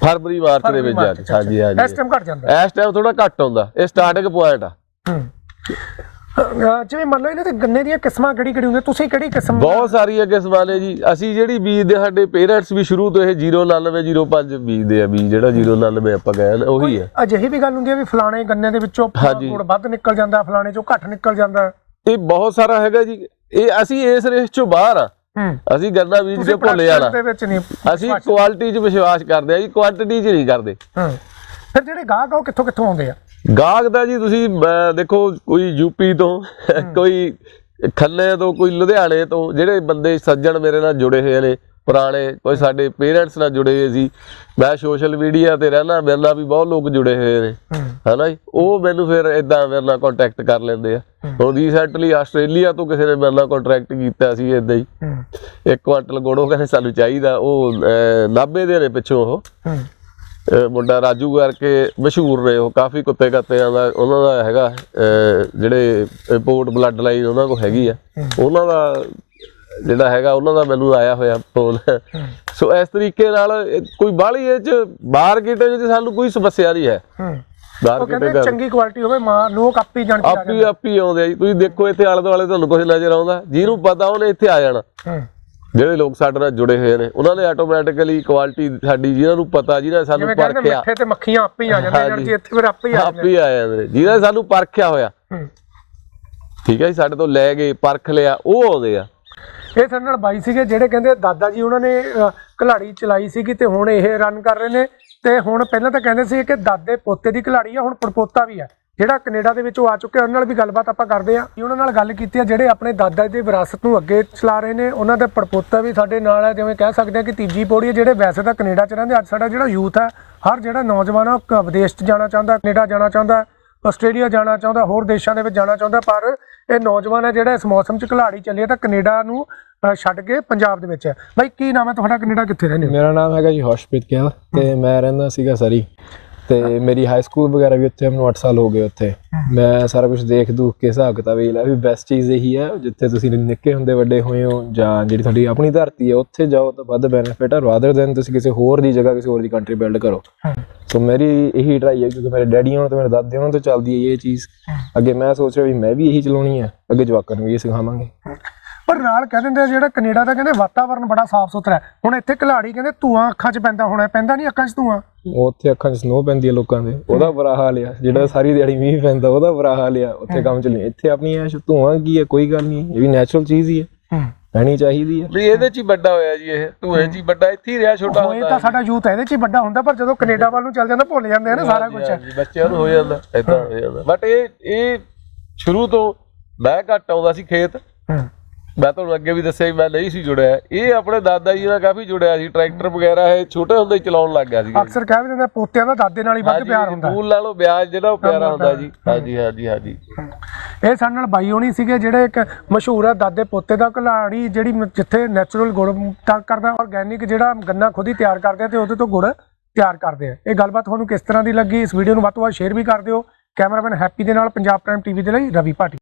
ਫਰਵਰੀ ਮਾਰਚ ਦੇ ਵਿੱਚ ਜਾ ਕੇ ਹਾਂਜੀ ਇਸ ਹਾਂਜੀ। ਟਾਈਮ ਘਟ ਜਾਂਦਾ। ਇਸ ਟਾਈਮ ਥੋੜਾ ਘੱਟ ਹੁੰਦਾ ਇਹ ਸਟਾਰਟਿੰਗ ਪੁਆਇੰਟ ਆ। ਜਿਵੇਂ ਮੰਨ ਲਓ ਇਹਨਾਂ ਦੇ ਗੰਨੇ ਦੀਆਂ ਕਿਸਮਾਂ ਕਿਹੜੀ ਕਿਹੜੀ ਹੁੰਦੀਆਂ ਤੁਸੀਂ ਕਿਹੜੀ ਕਿਸਮ ਬਹੁਤ ਸਾਰੀਆਂ ਕਿਸਮਾਂ ਨੇ ਜੀ। ਅਸੀਂ ਜਿਹੜੀ ਬੀਜਦੇ ਸਾਡੇ ਪੇਰੈਂਟਸ ਵੀ ਸ਼ੁਰੂ ਤੋਂ ਇਹ 09905 ਬੀਜਦੇ ਆ ਬੀਜ ਜਿਹੜਾ 099 ਆਪਾਂ ਕਹਿੰਦੇ ਉਹੀ ਹੈ ਅਜਿਹੀ ਵੀ ਗੱਲ ਹੁੰਦੀ ਹੈ ਵੀ ਫਲਾਣੇ ਗੰਨੇ ਦੇ ਵਿੱਚੋਂ ਹਾਂਜੀ। ਗੁੜ ਵੱਧ ਨਿਕਲ ਜਾਂਦਾ ਫਲਾਣੇ ਚੋਂ ਘੱਟ ਨਿਕਲ ਜਾਂਦਾ। ਇਹ ਬਹੁਤ ਸਾਰਾ ਹੈਗਾ ਜੀ। ਇਹ ਅਸੀਂ ਇਸ ਰੇਸ ਚੋਂ ਬਾਹਰ ਆ। ਅਸੀਂ ਗੰਨਾ ਬੀਜ ਕੇ ਭੁੱਲ ਜਾਣਾ? ਦੇ ਵਿੱਚ ਨਹੀਂ ਅਸੀਂ ਕੁਆਲਿਟੀ 'ਚ ਵਿਸ਼ਵਾਸ ਕਰਦੇ ਆ ਜੀ ਕੁਆਂਟੀਟੀ 'ਚ ਨਹੀਂ ਕਰਦੇ। ਹੂੰ। ਫਿਰ ਜਿਹੜੇ ਗਾਹਕ ਆ ਉਹ ਕਿੱਥੋਂ ਕਿੱਥੋਂ ਆਉਂਦੇ ਆ? ਗਾਹਕ ਦਾ ਜੀ ਤੁਸੀਂ ਦੇਖੋ ਕੋਈ ਯੂਪੀ ਤੋਂ ਕੋਈ ਖੰਨੇ ਤੋਂ ਕੋਈ ਲੁਧਿਆਣੇ ਤੋਂ ਜਿਹੜੇ ਬੰਦੇ ਸੱਜਣ ਮੇਰੇ ਨਾਲ ਜੁੜੇ ਹੋਏ ਨੇ ਪੁਰਾਣੇ ਕੋਈ ਸਾਡੇ ਪੇਰੈਂਟਸ ਨਾਲ ਜੁੜੇ ਹੋਏ ਸੀ। ਮੈਂ ਸੋਸ਼ਲ ਮੀਡੀਆ ਤੇ ਰਹਿਣਾ ਮੇਰੇ ਨਾਲ ਵੀ ਬਹੁਤ ਲੋਕ ਜੁੜੇ ਹੋਏ ਨੇ। ਹਨਾ ਜੀ? ਉਹ ਮੈਨੂੰ ਫਿਰ ਇਦਾਂ ਮੇਰੇ ਨਾਲ ਕੰਟੈਕਟ ਕਰ ਲੈਂਦੇ ਆ। ਹੁਣ ਰੀਸੈਂਟਲੀ ਆਸਟ੍ਰੇਲੀਆ ਤੋਂ ਕਿਸੇ ਨੇ ਮੇਰੇ ਨਾਲ ਕੰਟਰੈਕਟ ਕੀਤਾ ਸੀ ਇਦਾਂ ਹੀ। ਇੱਕ ਕੁਆਂਟਲ ਗੋੜੋ ਕਹਿੰਦੇ ਸਾਨੂੰ ਚਾਹੀਦਾ ਉਹ ਨਾਭੇ ਦੇ ਨੇ ਪਿੱਛੋਂ ਉਹ। ਮੁੰਡਾ ਰਾਜੂ ਕਰਕੇ ਮਸ਼ਹੂਰ ਨੇ ਉਹ ਕਾਫੀ ਕੁੱਤੇ ਕੱਤਿਆਂ ਦਾ ਉਹਨਾਂ ਦਾ ਹੈਗਾ ਜਿਹੜੇ ਰਿਪੋਰਟ ਬਲੱਡ ਲਾਈਨ ਉਹਨਾਂ ਕੋਲ ਹੈਗੀ ਆ। ਉਹਨਾਂ ਦਾ ਜਿਹੜਾ ਹੈਗਾ ਉਹਨਾਂ ਦਾ ਮੈਨੂੰ ਆਇਆ ਹੋਇਆ ਫੋਨ ਸੋ ਇਸ ਤਰੀਕੇ ਨਾਲ ਕੋਈ ਬਾਹਲੀ ਇਹ ਚ ਮਾਰਕੀਟਿੰਗ 'ਚ ਸਾਨੂੰ ਕੋਈ ਸਮੱਸਿਆ ਨਹੀਂ ਹੈ। ਉਹ ਕਹਿੰਦੇ ਚੰਗੀ ਕੁਆਲਿਟੀ ਹੋਵੇ ਮਾਂ ਲੋਕ ਆਪੇ ਜਾਣ ਕੇ ਆ ਆਪੀ ਆਪੀ ਆਉਂਦੇ ਆ ਜੀ। ਤੁਸੀਂ ਦੇਖੋ ਇੱਥੇ ਆਲੇ ਦੁਆਲੇ ਤੁਹਾਨੂੰ ਕੁਝ ਨਜ਼ਰ ਆਉਂਦਾ। ਜਿਹਨੂੰ ਪਤਾ ਉਹਨੇ ਇੱਥੇ ਆ ਜਾਣਾ। ਜਿਹੜੇ ਲੋਕ ਸਾਡੇ ਨਾਲ ਜੁੜੇ ਹੋਏ ਨੇ ਉਹਨਾਂ ਨੇ ਆਟੋਮੈਟਿਕਲੀ ਕੁਆਲਿਟੀ ਸਾਡੀ ਜਿਹਨਾਂ ਨੂੰ ਪਤਾ ਜਿਹਨਾਂ ਨੇ ਸਾਨੂੰ ਪਰਖਿਆ। ਮਿੱਠੇ ਤੇ ਮੱਖੀਆਂ ਆਪੇ ਹੀ ਆ ਜਾਂਦੀਆਂ ਜਾਣ ਕੇ ਇੱਥੇ ਫਿਰ ਆਪੇ ਹੀ ਆ ਆਪ ਹੀ ਆ ਜਾਂਦੇ ਜਿਹਨਾਂ ਨੇ ਸਾਨੂੰ ਪਰਖਿਆ ਹੋਇਆ। ਠੀਕ ਹੈ ਜੀ ਸਾਡੇ ਤੋਂ ਲੈ ਗਏ ਪਰਖ ਲਿਆ ਉਹ ਆਉਂਦੇ ਆ। ਇਹ ਸਾਡੇ ਨਾਲ ਬਾਈ ਸੀਗੇ ਜਿਹੜੇ ਕਹਿੰਦੇ ਦਾਦਾ ਜੀ ਉਹਨਾਂ ਨੇ ਅਹ, ਘਲਾੜੀ ਚਲਾਈ ਸੀਗੀ ਤੇ ਹੁਣ ਇਹ ਰਨ ਕਰ ਰਹੇ ਨੇ। ਤੇ ਹੁਣ ਪਹਿਲਾਂ ਤਾਂ ਕਹਿੰਦੇ ਸੀ ਕਿ ਦਾਦੇ ਪੋਤੇ ਦੀ ਘਲਾੜੀ ਆ ਹੁਣ ਪੜਪੋਤਾ ਵੀ ਆ। ਜਿਹੜਾ ਕੈਨੇਡਾ ਦੇ ਵਿੱਚ ਉਹ ਆ ਚੁੱਕਿਆ ਉਹਨਾਂ ਨਾਲ ਵੀ ਗੱਲਬਾਤ ਆਪਾਂ ਕਰਦੇ ਆ ਉਹਨਾਂ ਨਾਲ ਗੱਲ ਕੀਤੀ ਆ ਜਿਹੜੇ ਆਪਣੇ ਦਾਦਾ ਜੀ ਦੀ ਵਿਰਾਸਤ ਨੂੰ ਅੱਗੇ ਚਲਾ ਰਹੇ ਨੇ। ਉਹਨਾਂ ਦੇ ਪੜਪੋਤਾ ਵੀ ਸਾਡੇ ਨਾਲ ਹੈ ਜਿਵੇਂ ਕਹਿ ਸਕਦੇ ਆ ਕਿ ਤੀਜੀ ਪੌੜੀ ਹੈ ਜਿਹੜੇ ਵੈਸੇ ਤਾਂ ਕੈਨੇਡਾ 'ਚ ਰਹਿੰਦੇ ਅੱਜ ਸਾਡਾ ਜਿਹੜਾ ਯੂਥ ਹੈ ਹਰ ਜਿਹੜਾ ਨੌਜਵਾਨ ਆ ਉਹ ਕ- ਵਿਦੇਸ਼ 'ਚ ਜਾਣਾ ਚਾਹੁੰਦਾ ਕੈਨੇਡਾ ਜਾਣਾ ਚਾਹੁੰਦਾ। ਆਸਟ੍ਰੇਲੀਆ ਜਾਣਾ ਚਾਹੁੰਦਾ ਹੋਰ ਦੇਸ਼ਾਂ ਦੇ ਵਿੱਚ ਜਾਣਾ ਚਾਹੁੰਦਾ ਪਰ ਇਹ ਨੌਜਵਾਨ ਹੈ ਜਿਹੜਾ ਇਸ ਮੌਸਮ 'ਚ ਘਲਾੜੀ ਚੱਲੀ ਤਾਂ ਕੈਨੇਡਾ ਨੂੰ ਅ, ਛੱਡ ਕੇ ਪੰਜਾਬ ਦੇ ਵਿੱਚ ਹੈ। ਬਾਈ ਕੀ ਨਾਮ ਹੈ ਤੁਹਾਡਾ? ਕੈਨੇਡਾ ਕਿੱਥੇ ਰਹਿੰਦੇ ਹੋ? ਮੇਰਾ ਨਾਮ ਹੈਗਾ ਜੀ ਹਰਸ਼ਪ੍ਰੀਤ ਗਿੱਲ ਤੇ ਮੈਂ ਰਹਿੰਦਾ ਸੀਗਾ ਸਰੀ। ਤੇ ਮੇਰੀ ਹਾਈ ਸਕੂਲ ਵਗੈਰਾ ਵੀ ਉੱਥੇ ਮੈਨੂੰ 8 ਸਾਲ ਹੋ ਗਏ ਉੱਥੇ। ਮੈਂ ਸਾਰਾ ਕੁਝ ਦੇਖ ਦੂਖ ਕੇ ਹਿਸਾਬ ਕਿਤਾਬ ਇਹ ਲਾ ਵੀ ਬੈਸਟ ਚੀਜ਼ ਇਹੀ ਹੈ ਜਿੱਥੇ ਤੁਸੀਂ ਨਿੱਕੇ ਹੁੰਦੇ ਵੱਡੇ ਹੋਏ ਹੋ ਜਾਂ ਜਿਹੜੀ ਤੁਹਾਡੀ ਆਪਣੀ ਧਰਤੀ ਹੈ ਉੱਥੇ ਜਾਓ ਤਾਂ ਵੱਧ ਬੈਨੀਫਿਟ ਹੈ ਰਾਦਰ ਦੈਨ ਤੁਸੀਂ ਕਿਸੇ ਹੋਰ ਦੀ ਜਗ੍ਹਾ ਕਿਸੇ ਹੋਰ ਦੀ ਕੰਟਰੀ ਬਿਲਡ ਕਰੋ। ਸੋ ਮੇਰੀ ਇਹੀ ਟਰਾਈ ਹੈ ਕਿਉਂਕਿ ਮੇਰੇ ਡੈਡੀ ਹੋਣ ਤੇ ਮੇਰੇ ਦਾਦੇ ਹੋਣ ਤੋਂ ਚੱਲਦੀ ਹੈ ਇਹ ਚੀਜ਼। ਅੱਗੇ ਮੈਂ ਸੋਚ ਰਿਹਾ ਵੀ ਮੈਂ ਵੀ ਇਹੀ ਚਲਾਉਣੀ ਹੈ ਅੱਗੇ ਜਵਾਕਾਂ ਨੂੰ ਵੀ ਇਹ ਸਿਖਾਵਾਂਗੇ। ਪਰ ਨਾਲ ਕਹਿ ਦਿੰਦੇ ਆ ਜਿਹੜਾ ਕੈਨੇਡਾ ਦਾ ਕਹਿੰਦੇ ਵਾਤਾਵਰਨ ਬੜਾ ਸਾਫ਼ ਸੁਥਰਾ ਹੈ। ਹੁਣ ਇੱਥੇ ਖਿਲਾੜੀ ਕਹਿੰਦੇ ਧੂਆਂ ਅੱਖਾਂ 'ਚ ਪੈਂਦਾ ਹੋਣਾ ਪੈਂਦਾ ਨਹੀਂ ਅੱਖਾਂ 'ਚ ਧੂਆਂ? ਉਹ ਉੱਥੇ ਅੱਖਾਂ 'ਚ ਸਨੋ ਪੈਂਦੀ ਹੈ ਲੋਕਾਂ ਦੇ ਉਹਦਾ ਬੁਰਾ ਹਾਲ ਆ। ਜਿਹੜਾ ਸਾਰੀ ਦਿਹਾੜੀ ਮੀਂਹ ਪੈਂਦਾ ਉਹਦਾ ਬੁਰਾ ਹਾਲ ਆ। ਉੱਥੇ ਕੰਮ ਚੱਲੀ ਇੱਥੇ ਆਪਣੀ ਐਸ਼ ਧੂਆਂ ਕੀ ਹੈ? ਕੋਈ ਗੱਲ ਨਹੀਂ ਇਹ ਵੀ ਨੈਚੁਰਲ ਚੀਜ਼ ਹੀ ਹੈ। ਰਹਿਣੀ ਚਾਹੀਦੀ ਹੈ। ਵੀ ਇਹਦੇ ਚ ਹੀ ਵੱਡਾ ਹੋਇਆ ਜੀ ਇਹ ਧੂਏ ਚ ਹੀ ਵੱਡਾ ਇੱਥੇ ਹੀ ਰਿਹਾ ਛੋਟਾ ਹੋਏ ਹੁੰਦਾ ਤਾਂ ਸਾਡਾ ਯੂਥ ਇਹਦੇ 'ਚ ਹੀ ਵੱਡਾ ਹੁੰਦਾ ਪਰ ਜਦੋਂ ਕੈਨੇਡਾ ਵੱਲ ਨੂੰ ਚੱਲ ਜਾਂਦਾ ਭੁੱਲ ਜਾਂਦੇ ਆ ਨਾ ਸਾਰਾ ਕੁਝ ਬੱਚਿਆਂ ਨੂੰ ਹੋ ਜਾਂਦਾ ਏਦਾਂ ਹੋ ਜਾਂਦਾ। ਬਟ ਇਹ ਇਹ ਸ਼ੁਰੂ ਤੋਂ ਮੈਂ ਘੱਟ ਆਉਂਦਾ ਸੀ ਖੇਤ। ਮੈਂ ਤੁਹਾਨੂੰ ਅੱਗੇ ਵੀ ਦੱਸਿਆ ਮੈਂ ਨਹੀਂ ਸੀ ਜੁੜਿਆ। ਇਹ ਆਪਣੇ ਦਾਦਾ ਜੀ ਨਾਲ ਕਾਫੀ ਜੁੜਿਆ ਸੀ ਟਰੈਕਟਰ ਵਗੈਰਾ ਇਹ ਛੋਟੇ ਹੁੰਦੇ ਹੀ ਚਲਾਉਣ ਲੱਗ ਗਿਆ ਸੀ। ਅਕਸਰ ਕਹਿ ਵੀ ਦਿੰਦੇ ਆ, ਪੋਤਿਆਂ ਦਾ ਦਾਦੇ ਨਾਲ ਹੀ ਵੱਧ ਪਿਆਰ ਹੁੰਦਾ। ਮੂਲ ਨਾਲੋਂ ਵਿਆਜ ਜਿਹੜਾ ਉਹ ਪਿਆਰਾ ਹੁੰਦਾ ਜੀ। ਹਾਂਜੀ ਹਾਂਜੀ ਹਾਂਜੀ। ਇਹ ਸਾਡੇ ਨਾਲ ਬਾਈ ਹੋਣੀ ਸੀਗੇ ਜਿਹੜੇ ਇੱਕ ਮਸ਼ਹੂਰ ਹੈ ਦਾਦੇ ਪੋਤੇ ਦਾ ਘਲਾੜੀ ਜਿਹੜੀ ਜਿੱਥੇ ਨੈਚੁਰਲ ਗੁੜ ਤਾਂ ਕਰਦਾ ਆਰਗੈਨਿਕ ਜਿਹੜਾ ਗੰਨਾ ਖੁਦ ਹੀ ਤਿਆਰ ਕਰਦੇ ਆ ਤੇ ਉਹਦੇ ਤੋਂ ਗੁੜ ਤਿਆਰ ਕਰਦੇ ਆ। ਇਹ ਗੱਲਬਾਤ ਤੁਹਾਨੂੰ ਕਿਸ ਤਰ੍ਹਾਂ ਦੀ ਲੱਗੀ? ਇਸ ਵੀਡੀਓ ਨੂੰ ਵੱਧ ਤੋਂ ਵੱਧ ਸ਼ੇਅਰ ਵੀ ਕਰ ਦਿਓ। ਕੈਮਰਾਮੈਨ ਹੈਪੀ ਦੇ ਨਾਲ ਪੰਜਾਬ ਪ੍ਰਾਈਮ ਟੀਵੀ ਦੇ ਲਈ ਰਵੀ ਭਾਟੀ।